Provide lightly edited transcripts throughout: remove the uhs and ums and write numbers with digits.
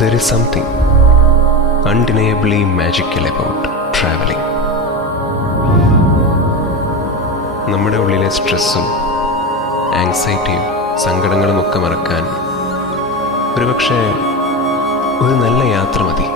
There is something undeniably magical about traveling. നമ്മുടെ ഉള്ളിലെ സ്ട്രെസ്സും ആങ്സൈറ്റിയും സങ്കടങ്ങളും ഒക്കെ മറക്കാൻ ഒരുപക്ഷെ ഒരു നല്ല യാത്ര മതി.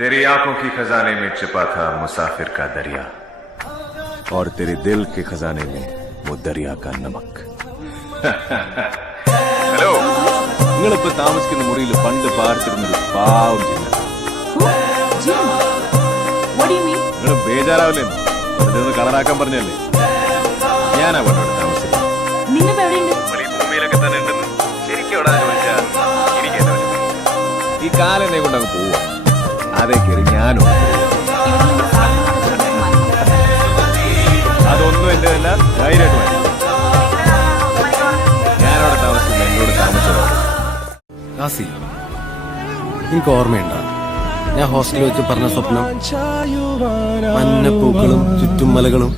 तेरी आंखों की खजाने में छिपा था मुसाफिर का दरिया और तेरे दिल के खजाने में वो दरिया का नमक. ഹലോ, നിങ്ങളിപ്പോ താമസിക്കുന്ന മുറിയിൽ പണ്ട് പാർത്തിരുന്നത് പാവം നിങ്ങൾ ബേജാറാവില്ലേ? വെറുതെ കളറാക്കാൻ പറഞ്ഞല്ലേ? ഞാനാ പണ്ടോട് താമസിക്കുന്നത്. ഭൂമിയിലൊക്കെ തന്നെ ഉണ്ടെന്ന് ശരിക്കും എവിടെ ചോദിച്ചാ എനിക്ക് എന്താ ഈ കാലെന്നെ കൊണ്ടങ്ങ് പോവാ. അതേ കയറി ഞാനും. അതൊന്നും എന്റെതല്ല, ധൈര്യമായിട്ട് മതി. ഞാനവിടെ താമസിക്കുന്നത് എന്നോട് താമസിച്ചത്. എനിക്ക് ഓർമ്മയുണ്ടോ ഞാൻ ഹോസ്റ്റലിൽ വെച്ച് പറഞ്ഞ സ്വപ്നം? മഞ്ഞപ്പൂക്കളും ചുറ്റും മലകളും